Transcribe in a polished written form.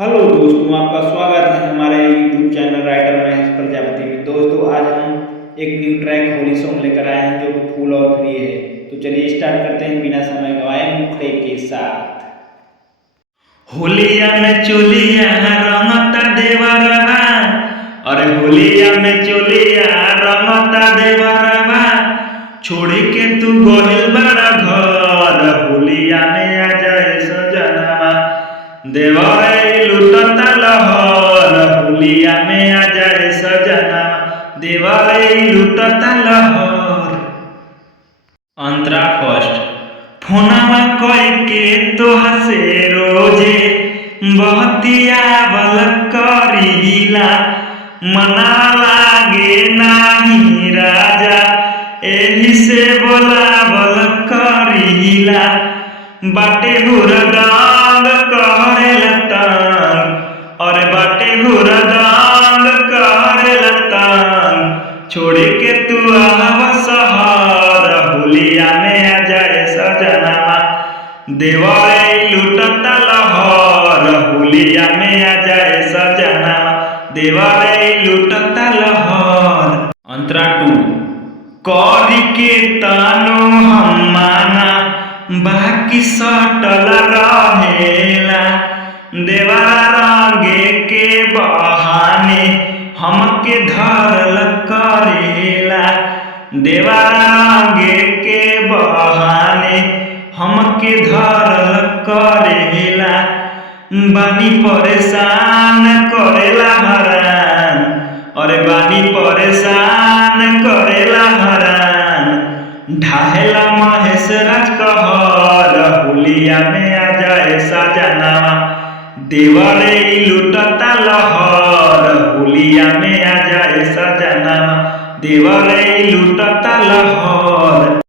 Hello दोस्तों, आपका स्वागत है हमारे YouTube channel writer Mahesh Prajapati में। दोस्तों, आज हम एक न्यू ट्रैक होली सॉन्ग लेकर आए हैं जो फुल और फ्री है। तो चलिए स्टार्ट करते हैं बिना समय गवाए मुखड़े के साथ। होलिया में चोलिया रंगता देवरवा, अरे होलिया में चोलिया रंगता देवरवा, छोड़ी के तू गोहिल बड़ा घर, होलिया में आ जाए सजनवा, देवरे लुटता लहर, होलिया में आ जाए सजना, देवरे लुटता लहर। अंतरा फर्स्ट। फोनवा कोई के तोहा से रोजे बहतिया बल करीला, मना लागे नाही राजा, एही से बोला बल करीला, बाटे हुरदांग करेला तांग, और बाटे हुरदांग करेला तांग, छोड़े के तू आवा शहर, होलिया में आ जाए सजनवा, देवरे लुटता लहर, होलिया में आ जाए सजनवा, देवरे लुटता लहर। अंतरा टू। करी के तानो हम माना, बाकी सटल रहेला, देवरा रंगे के बहाने हमके धरल करेला, देवरा रंगे के बहाने हमके धरल करेला, बानी परेशान करेला हरान, अरे बानी परेशान करेला हरान, ढाहेला महेश राज कहर, होलिया में आ जाए सजनवा, देवरे लुटता लहर, होलिया में आ जाए सजनवा, देवरे लुटता लहर।